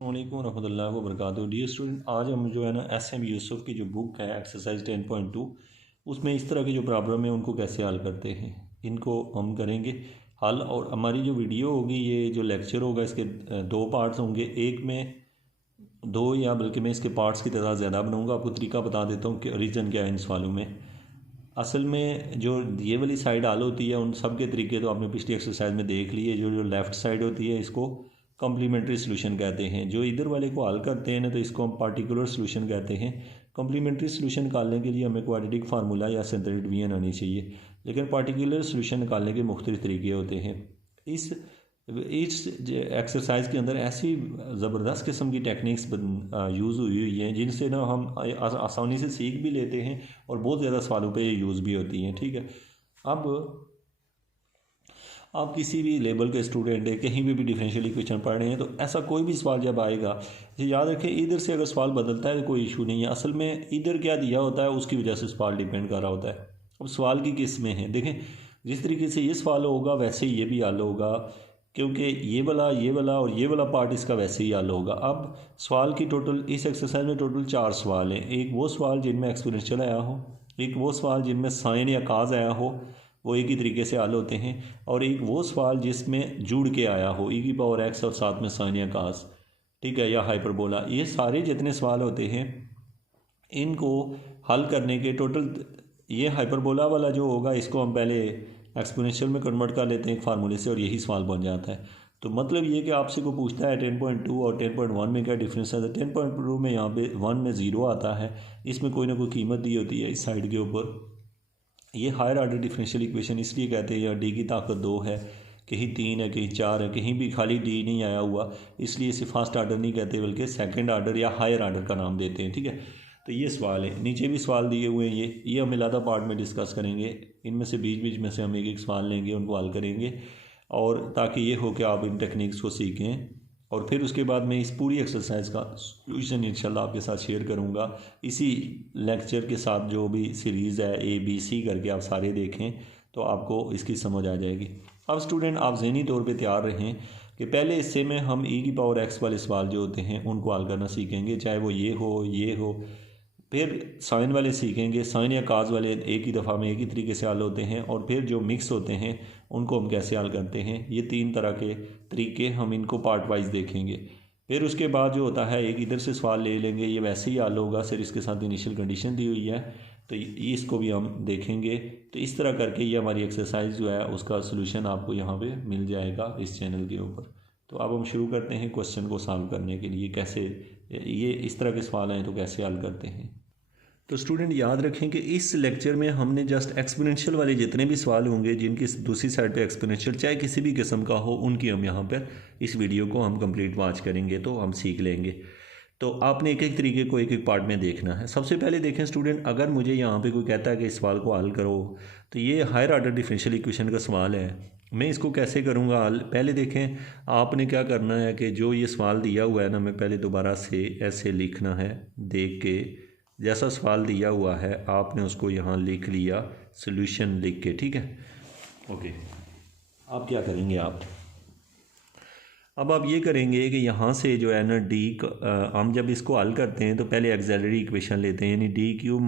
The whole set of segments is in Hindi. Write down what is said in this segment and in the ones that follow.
वालेकुम रहमतुल्लाहि व बरकातुहू। डियर स्टूडेंट, आज हम जो है ना एस.एम. यूसुफ की जो बुक है एक्सरसाइज 10.2 उसमें इस तरह की जो प्रॉब्लम है उनको कैसे हल करते हैं इनको हम करेंगे हल। और हमारी जो वीडियो होगी, ये जो लेक्चर होगा, इसके दो पार्ट्स होंगे। एक में दो या बल्कि मैं इसके पार्ट्स की तादाद ज़्यादा बनाऊंगा। आपको तरीका बता देता हूँ कि रीज़न क्या है इन सवालों में। असल में जो ये वाली साइड हल होती है उन सब के तरीके तो आपने पिछली एक्सरसाइज में देख लिए। जो जो लेफ़्ट साइड होती है इसको कम्प्लीमेंट्री सोल्यूशन कहते हैं। जो इधर वाले को हल करते हैं ना तो इसको हम पार्टिकुलर सोल्यूशन कहते हैं। कम्प्लीमेंट्री सोल्यूशन निकालने के लिए हमें क्वाड्रेटिक फार्मूला या सिंथेटिक डिवीजन आनी चाहिए, लेकिन पार्टिकुलर सोल्यूशन निकालने के मुख्तलिफ तरीके होते हैं। इस एक्सरसाइज के अंदर ऐसी ज़बरदस्त किस्म की टेक्निक्स यूज़ हुई हैं जिनसे ना हम आसानी से सीख भी लेते हैं और बहुत ज़्यादा सवालों पे ये यूज़ भी होती हैं। ठीक है, अब आप किसी भी लेवल के स्टूडेंट है, कहीं भी डिफरेंशियल इक्वेशन पढ़ रहे हैं, तो ऐसा कोई भी सवाल जब आएगा तो याद रखें इधर से अगर सवाल बदलता है तो कोई इशू नहीं है। असल में इधर क्या दिया होता है उसकी वजह से सवाल डिपेंड कर रहा होता है। अब सवाल की किस्में हैं, देखें जिस तरीके से ये सवाल होगा वैसे ही ये भी हल होगा, क्योंकि ये वाला और ये वाला पार्ट इसका वैसे ही हल होगा। अब सवाल की टोटल इस एक्सरसाइज में टोटल 4 सवाल हैं। एक वो सवाल जिनमें एक्सपोनेंशियल आया हो, एक वो सवाल जिनमें साइन या काज आया हो, वो एक ही तरीके से हल होते हैं, और एक वो सवाल जिसमें जुड़ के आया हो ई की पावर एक्स और साथ में साइन या काज, ठीक है, या हाइपरबोला। ये सारे जितने सवाल होते हैं इनको हल करने के टोटल, ये हाइपरबोला वाला जो होगा इसको हम पहले एक्सपोनेंशियल में कन्वर्ट कर लेते हैं एक फार्मूले से और यही सवाल बन जाता है। तो मतलब ये कि आपसे को पूछता है 10.2 और 10.1 में क्या डिफरेंस है, तो 10.2 में यहाँ पे 1 में 0 आता है, इसमें कोई ना कोई कीमत दी होती है इस साइड के ऊपर। ये हायर ऑर्डर डिफरेंशियल इक्वेशन इसलिए कहते हैं, या डी की ताकत 2 है, कहीं 3 है, कहीं 4 है, कहीं भी खाली डी नहीं आया हुआ, इसलिए इसे फर्स्ट आर्डर नहीं कहते बल्कि सेकंड आर्डर या हायर आर्डर का नाम देते हैं। ठीक है, तो ये सवाल है। नीचे भी सवाल दिए हुए हैं, ये हम इलादा पार्ट में डिस्कस करेंगे। इनमें से बीच बीच में से हम एक एक सवाल लेंगे, उनको हल करेंगे, और ताकि ये हो कि आप इन टेक्निक्स को सीखें। और फिर उसके बाद मैं इस पूरी एक्सरसाइज का सोल्यूशन इंशाल्लाह आपके साथ शेयर करूंगा इसी लेक्चर के साथ। जो भी सीरीज़ है ABC करके आप सारे देखें तो आपको इसकी समझ आ जाएगी। अब स्टूडेंट आप ज़हनी तौर पे तैयार रहें कि पहले हिस्से में हम ई की पावर एक्स वाले सवाल जो होते हैं उनको हल करना सीखेंगे, चाहे वो ये हो। फिर साइन वाले सीखेंगे, साइन या काज वाले एक ही दफ़ा में एक ही तरीके से हल होते हैं, और फिर जो मिक्स होते हैं उनको हम कैसे हल करते हैं। ये 3 तरह के तरीके हम इनको पार्ट वाइज देखेंगे। फिर उसके बाद जो होता है एक इधर से सवाल ले लेंगे, ये वैसे ही हल होगा, सिर्फ इसके साथ इनिशियल कंडीशन दी हुई है, तो इसको भी हम देखेंगे। तो इस तरह करके ये हमारी एक्सरसाइज जो है उसका सोल्यूशन आपको यहाँ पे मिल जाएगा इस चैनल के ऊपर। तो अब हम शुरू करते हैं क्वेश्चन को सॉल्व करने के लिए, कैसे ये इस तरह के सवाल हैं तो कैसे हल करते हैं। तो स्टूडेंट याद रखें कि इस लेक्चर में हमने जस्ट एक्सपोनेंशियल वाले जितने भी सवाल होंगे जिनकी दूसरी साइड पे एक्सपोनेंशियल चाहे किसी भी किस्म का हो, उनकी हम यहाँ पर इस वीडियो को हम कंप्लीट वॉच करेंगे तो हम सीख लेंगे। तो आपने एक एक तरीके को एक एक पार्ट में देखना है। सबसे पहले देखें स्टूडेंट, अगर मुझे यहाँ पे कोई कहता है कि इस सवाल को हल करो, तो ये हायर ऑर्डर डिफरेंशियल इक्वेशन का सवाल है, मैं इसको कैसे करूँगा हल। पहले देखें आपने क्या करना है कि जो ये सवाल दिया हुआ है ना, मैं पहले दोबारा से ऐसे लिखना है, देख के जैसा सवाल दिया हुआ है आपने उसको यहाँ लिख लिया सोल्यूशन लिख के। ठीक है, ओके। अब क्या करेंगे अब आप ये करेंगे कि यहाँ से जो है ना हम जब इसको हल करते हैं तो पहले एक्सेलरी इक्वेशन लेते हैं, यानी D cube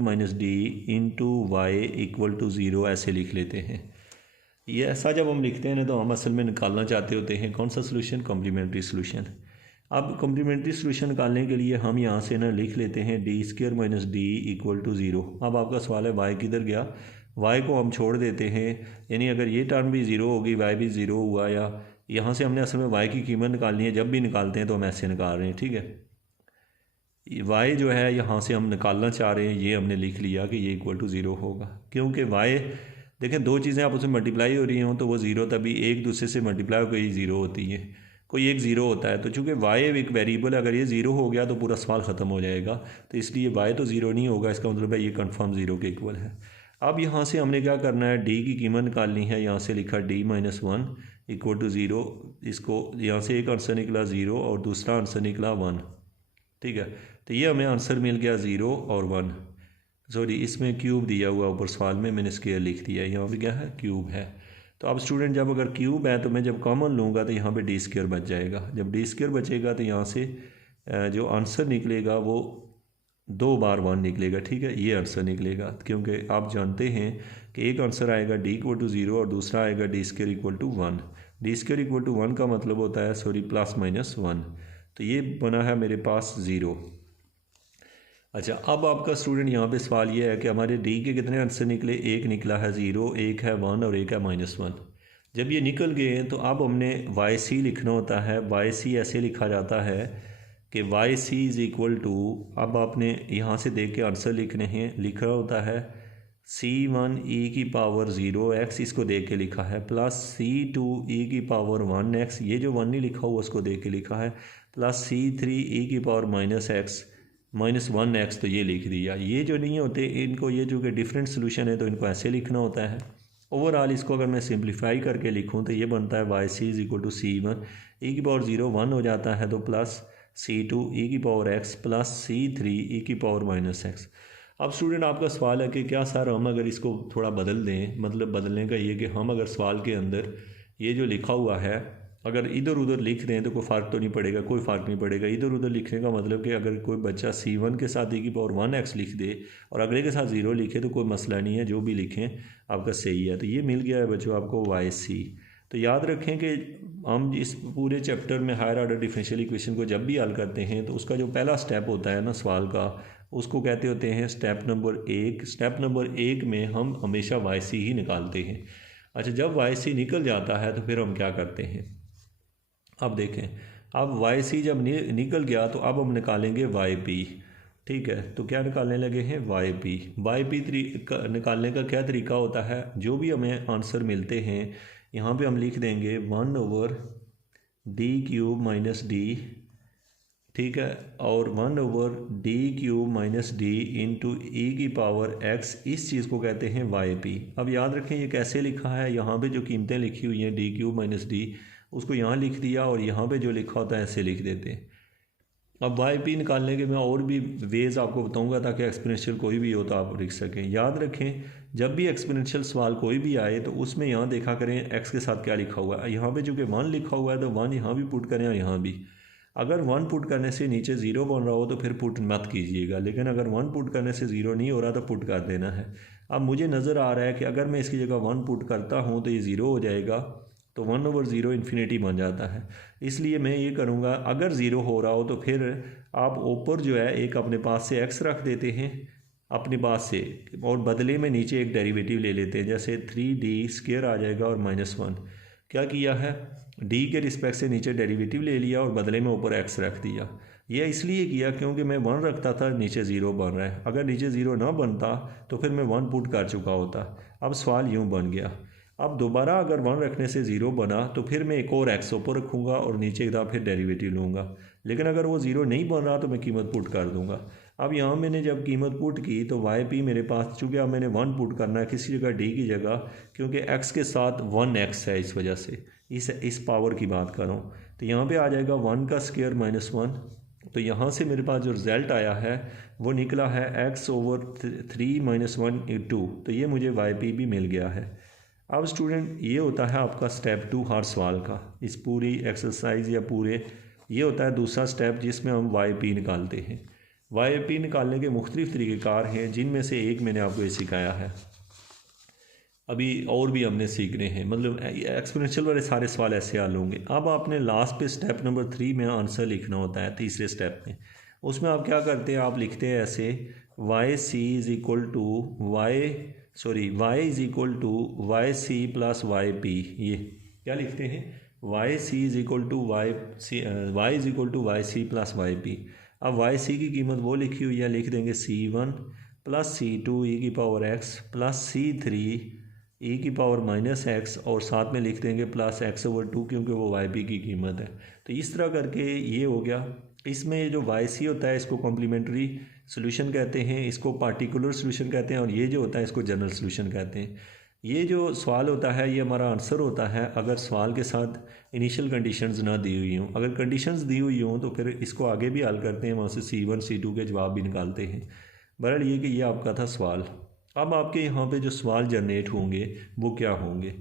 minus D into Y equal to 0 ऐसे लिख लेते हैं। ये ऐसा जब हम लिखते हैं ना तो हम असल में निकालना चाहते होते हैं कौन सा सोल्यूशन, कॉम्प्लीमेंट्री सोल्यूशन। अब कॉम्प्लीमेंट्री सोल्यूशन निकालने के लिए हम यहाँ से ना लिख लेते हैं D square minus D equal to 0। अब आपका सवाल है वाई किधर गया, वाई को हम छोड़ देते हैं, यानी अगर ये टर्म भी 0 होगी वाई भी 0 हुआ, या यहाँ से हमने असल में वाई की कीमत निकालनी है। जब भी निकालते हैं तो हम ऐसे निकाल रहे हैं। ठीक है, वाई जो है यहाँ से हम निकालना चाह रहे हैं, ये हमने लिख लिया कि ये इक्वल टू 0 होगा, क्योंकि वाई देखें दो चीज़ें आप उसमें मल्टीप्लाई हो रही हों तो वो 0 तभी एक दूसरे से मल्टीप्लाई होकर 0 होती है, कोई एक 0 होता है। तो चूँकि वाई एक वेरिएबल, अगर ये 0 हो गया तो पूरा सवाल ख़त्म हो जाएगा, तो इसलिए वाई तो 0 नहीं होगा, इसका मतलब है ये कंफर्म 0 के इक्वल है। अब यहाँ से हमने क्या करना है, डी की कीमत निकालनी है। यहाँ से लिखा डी माइनस 1 इक्वल टू 0, इसको यहाँ से एक आंसर निकला 0 और दूसरा आंसर निकला 1। ठीक है, तो ये हमें आंसर मिल गया 0 और 1। सॉरी, इसमें क्यूब दिया हुआ ऊपर सवाल में, मैंने स्क्वायर लिख दिया, यहाँ पे क्या है क्यूब है। तो अब स्टूडेंट जब अगर क्यूब है तो मैं जब कॉमन लूँगा तो यहाँ पे डी स्क्वायर बच जाएगा। जब डी स्क्वायर बचेगा तो यहाँ से जो आंसर निकलेगा वो 2 बार 1 निकलेगा। ठीक है, ये आंसर निकलेगा, क्योंकि आप जानते हैं कि एक आंसर आएगा डी इक्वल टू 0 और दूसरा आएगा D square equal to 1। D square equal to 1 का मतलब होता है प्लस माइनस 1। तो ये बना है मेरे पास 0। अच्छा, अब आपका स्टूडेंट यहाँ पे सवाल ये है कि हमारे डी के कितने आंसर निकले। एक निकला है 0, एक है 1 और एक है -1। जब ये निकल गए हैं तो अब हमने वाई सी लिखना होता है। वाई सी ऐसे लिखा जाता है कि Y C is equal to, अब आपने यहाँ से देख के आंसर लिखने हैं, लिख रहा होता है C1 e की पावर 0x, इसको देख के लिखा है, प्लस C2 e की पावर 1x, ये जो 1 नहीं लिखा हुआ उसको देख के लिखा है, प्लस C3 e की पावर -1x, तो ये लिख दिया। ये जो नहीं होते इनको, ये जो कि डिफरेंट सोल्यूशन है तो इनको ऐसे लिखना होता है। ओवरऑल इसको अगर मैं सिंप्लीफाई करके लिखूँ तो ये बनता है Y C is equal to C1 e की पावर 0 1 हो जाता है, तो प्लस C2 e की power x plus C3 e की पावर -x। अब स्टूडेंट आपका सवाल है कि क्या सर हम अगर इसको थोड़ा बदल दें, मतलब बदलने का ये कि हम अगर सवाल के अंदर ये जो लिखा हुआ है अगर इधर उधर लिख दें तो कोई फ़र्क तो नहीं पड़ेगा। कोई फ़र्क नहीं पड़ेगा इधर उधर लिखने का मतलब कि अगर कोई बच्चा C1 के साथ e की पावर 1x लिख दे और अगले के साथ 0 लिखे तो कोई मसला नहीं है, जो भी लिखें आपका सही है। तो ये मिल गया है बच्चों आपको वाई सी। तो याद रखें कि हम इस पूरे चैप्टर में हायर ऑर्डर डिफरेंशियल इक्वेशन को जब भी हल करते हैं तो उसका जो पहला स्टेप होता है ना सवाल का, उसको कहते होते हैं स्टेप नंबर 1। स्टेप नंबर 1 में हम हमेशा वाई सी ही निकालते हैं। अच्छा, जब वाई सी निकल जाता है तो फिर हम क्या करते हैं, अब देखें, अब वाई सी जब निकल गया तो अब हम निकालेंगे वाई पी। ठीक है, तो क्या निकालने लगे हैं, वाई पी। वाई पी निकालने का क्या तरीका होता है, जो भी हमें आंसर मिलते हैं यहाँ पे हम लिख देंगे 1/d³ माइनस डी, ठीक है, और 1/d³ माइनस डी इंटू ई की पावर x, इस चीज़ को कहते हैं वाई पी। अब याद रखें ये कैसे लिखा है, यहाँ पे जो कीमतें लिखी हुई हैं d³ माइनस डी, उसको यहाँ लिख दिया और यहाँ पे जो लिखा होता है ऐसे लिख देते हैं। अब वाई पी निकालने के मैं और भी वेज़ आपको बताऊंगा ताकि एक्सपोनेंशियल कोई भी हो तो आप लिख सकें। याद रखें जब भी एक्सपोनेंशियल सवाल कोई भी आए तो उसमें यहाँ देखा करें एक्स के साथ क्या लिखा हुआ है। यहाँ पे चूँकि 1 लिखा हुआ है तो 1 यहाँ भी पुट करें और यहाँ भी। अगर 1 पुट करने से नीचे 0 बन रहा हो तो फिर पुट मत कीजिएगा, लेकिन अगर 1 पुट करने से 0 नहीं हो रहा तो पुट कर देना है। अब मुझे नज़र आ रहा है कि अगर मैं इसकी जगह 1 पुट करता हूँ तो ये 0 हो जाएगा, तो 1/0 इन्फिनिटी बन जाता है। इसलिए मैं ये करूँगा, अगर 0 हो रहा हो तो फिर आप ऊपर जो है एक अपने पास से x रख देते हैं अपने पास से, और बदले में नीचे एक डेरिवेटिव ले लेते हैं, जैसे 3d² आ जाएगा और -1। क्या किया है, d के रिस्पेक्ट से नीचे डेरिवेटिव ले लिया और बदले में ऊपर x रख दिया। यह इसलिए किया क्योंकि मैं 1 रखता था, नीचे 0 बन रहा है। अगर नीचे 0 ना बनता तो फिर मैं 1 पुट कर चुका होता। अब सवाल यूँ बन गया। अब दोबारा अगर 1 रखने से 0 बना तो फिर मैं एक और x ऊपर रखूँगा और नीचे एक दफ़ा फिर डेरिवेटिव लूँगा, लेकिन अगर वो 0 नहीं बन रहा तो मैं कीमत पुट कर दूँगा। अब यहाँ मैंने जब कीमत पुट की तो वाई पी मेरे पास, चूँकि अब मैंने 1 पुट करना है किसी जगह d की जगह, क्योंकि x के साथ 1x है, इस वजह से इस पावर की बात कर रहा हूँ, तो यहाँ पे आ जाएगा 1 का स्क्वायर -1। तो यहाँ से मेरे पास जो रिज़ल्ट आया है वो निकला है x/3 - 1 2। तो ये मुझे वाई पी भी मिल गया है। अब स्टूडेंट ये होता है आपका स्टेप 2 हर सवाल का, इस पूरी एक्सरसाइज या पूरे, ये होता है दूसरा स्टेप जिसमें हम वाई पी निकालते हैं। वाई पी निकालने के मुख्तलिफ तरीक़ेकार हैं, जिनमें से एक मैंने आपको ये सिखाया है। अभी और भी हमने सीखने हैं, मतलब एक्सपोनेंशियल वाले सारे सवाल ऐसे हल होंगे। अब आपने लास्ट पे स्टेप नंबर 3 में आंसर लिखना होता है, तीसरे स्टेप में। उसमें आप क्या करते हैं, आप लिखते हैं ऐसे Y is equal to Y C plus Y P. ये क्या लिखते हैं, Y is equal to Y C plus Y P. अब वाई सी की कीमत वो लिखी हुई है, लिख देंगे C1 प्लस C2 e की power x plus C3 e की पावर -x, और साथ में लिख देंगे प्लस x/2 क्योंकि वो वाई पी की कीमत है। तो इस तरह करके ये हो गया। इसमें जो वाई सी होता है इसको कॉम्प्लीमेंट्री सोल्यूशन कहते हैं, इसको पार्टिकुलर सोल्यूशन कहते हैं, और ये जो होता है इसको जनरल सोल्यूशन कहते हैं। ये जो सवाल होता है ये हमारा आंसर होता है अगर सवाल के साथ इनिशियल कंडीशंस ना दी हुई हों। अगर कंडीशंस दी हुई हों तो फिर इसको आगे भी हल करते हैं, वहाँ से C1 C2 के जवाब भी निकालते हैं। बहरहाल ये कि ये आपका था सवाल। अब आपके यहाँ पे जो सवाल जनरेट होंगे वो क्या होंगे।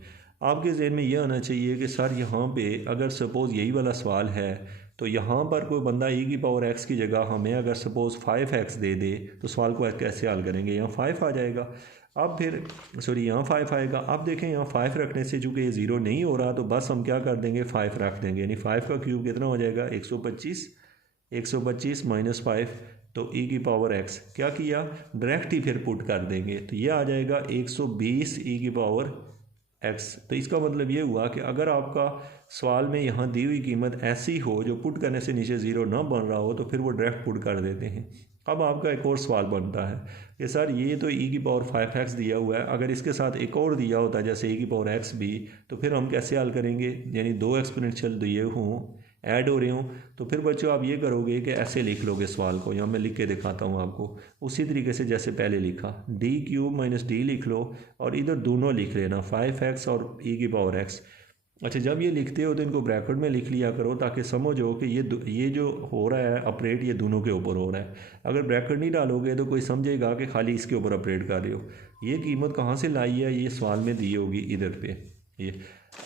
आपके जहन में यह आना चाहिए कि सर यहाँ पे अगर सपोज़ यही वाला सवाल है तो यहाँ पर कोई बंदा e की पावर x की जगह हमें अगर सपोज़ 5x दे दे तो सवाल को कैसे हल करेंगे। यहाँ 5 आ जाएगा, अब फिर सॉरी यहाँ 5 आएगा। अब देखें यहाँ 5 रखने से चूँकि ये 0 नहीं हो रहा तो बस हम क्या कर देंगे 5 रख देंगे, यानी 5 का क्यूब कितना हो जाएगा 125, 125 माइनस 5 तो e की पावर x क्या किया डायरेक्ट ही फिर पुट कर देंगे तो ये आ जाएगा 120 e की पावर x। तो इसका मतलब ये हुआ कि अगर आपका सवाल में यहाँ दी हुई कीमत ऐसी हो जो पुट करने से नीचे 0 ना बन रहा हो तो फिर वो डायरेक्ट पुट कर देते हैं। अब आपका एक और सवाल बनता है कि सर ये तो e की पावर 5x दिया हुआ है, अगर इसके साथ एक और दिया होता है जैसे e की पावर x भी तो फिर हम कैसे हल करेंगे, यानी दो एक्सपोनेंशियल दिए हों ऐड हो रहे हों तो फिर बच्चों आप ये करोगे कि ऐसे लिख लोगे सवाल को, यहाँ मैं लिख के दिखाता हूँ आपको उसी तरीके से जैसे पहले लिखा d क्यूब माइनस d लिख लो और इधर दोनों लिख लेना 5x और e की पावर x। अच्छा जब ये लिखते हो तो इनको ब्रैकेट में लिख लिया करो ताकि समझो कि ये जो हो रहा है ऑपरेट ये दोनों के ऊपर हो रहा है। अगर ब्रैकेट नहीं डालोगे तो कोई समझेगा कि खाली इसके ऊपर ऑपरेट कर रहे हो। ये कीमत कहाँ से लाई है ये सवाल में दी होगी इधर पे, ये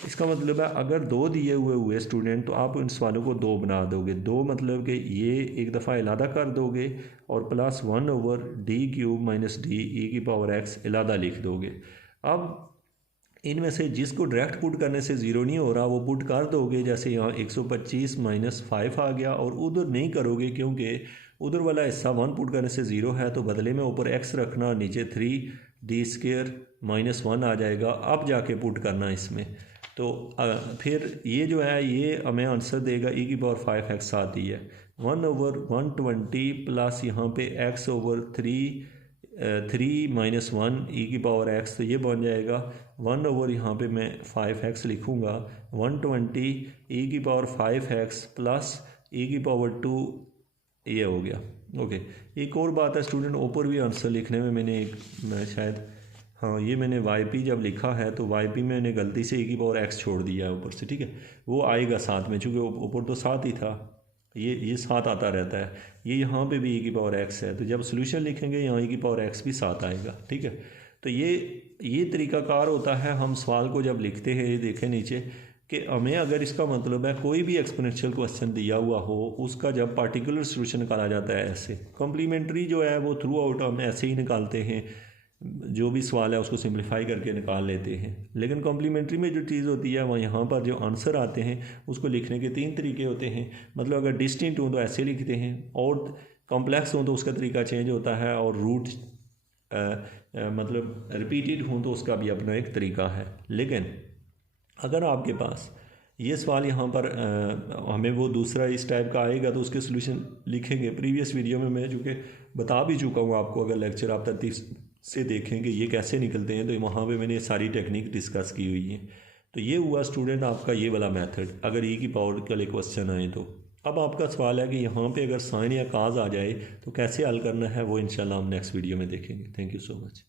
इसका मतलब है अगर दो दिए हुए स्टूडेंट तो आप इन सवालों को दो बना दोगे, दो मतलब कि ये एक दफ़ा इलादा कर दोगे और plus 1/d cube minus d e की पावर x इलादा लिख दोगे। अब इनमें से जिसको डायरेक्ट पुट करने से 0 नहीं हो रहा वो पुट कर दोगे, जैसे यहाँ 125 माइनस 5 आ गया और उधर नहीं करोगे क्योंकि उधर वाला हिस्सा 1 पुट करने से 0 है तो बदले में ऊपर x रखना नीचे 3d² माइनस 1 आ जाएगा। अब जाके पुट करना इसमें तो फिर ये जो है ये हमें आंसर देगा e की पावर 5x आती है 1/120 प्लस यहाँ पे x/3 माइनस 1 e की पावर x तो ये बन जाएगा 1/ यहाँ पे मैं 5x लिखूँगा 120 e की पावर 5x प्लस e की पावर 2 ये हो गया। ओके एक और बात है स्टूडेंट ऊपर भी आंसर लिखने में मैं शायद हाँ ये मैंने YP जब लिखा है तो YP में मैंने गलती से e की पावर x छोड़ दिया है ऊपर से, ठीक है वो आएगा साथ में चूँकि ऊपर तो साथ ही था, ये साथ आता रहता है, ये यहाँ पे भी e की पावर x है तो जब सोल्यूशन लिखेंगे यहाँ e की पावर x भी साथ आएगा, ठीक है। तो ये तरीकाकार होता है हम सवाल को जब लिखते हैं। ये देखें नीचे कि हमें अगर इसका मतलब है कोई भी एक्सपोनेंशियल क्वेश्चन दिया हुआ हो उसका जब पार्टिकुलर सोल्यूशन निकाला जाता है ऐसे, कॉम्प्लीमेंट्री जो है वो थ्रू आउट हम ऐसे ही निकालते हैं, जो भी सवाल है उसको सिंप्लीफाई करके निकाल लेते हैं। लेकिन कॉम्प्लीमेंट्री में जो चीज़ होती है वह यहाँ पर जो आंसर आते हैं उसको लिखने के 3 तरीके होते हैं। मतलब अगर डिस्टिंक्ट हो तो ऐसे लिखते हैं और कॉम्प्लेक्स हो तो उसका तरीका चेंज होता है और रूट मतलब रिपीटेड हो तो उसका भी अपना एक तरीका है। लेकिन अगर आपके पास ये सवाल यहाँ पर हमें वो दूसरा इस टाइप का आएगा तो उसके सोल्यूशन लिखेंगे। प्रीवियस वीडियो में मैं चूँकि बता भी चुका हूँ आपको, अगर लेक्चर आप तरतीब से देखेंगे ये कैसे निकलते हैं तो वहाँ पे मैंने सारी टेक्निक डिस्कस की हुई है। तो ये हुआ स्टूडेंट आपका ये वाला मेथड अगर e की पावर के लिए क्वेश्चन आए तो। अब आपका सवाल है कि यहाँ पे अगर साइन या काज आ जाए तो कैसे हल करना है, वो इंशाल्लाह हम नेक्स्ट वीडियो में देखेंगे। Thank you so much.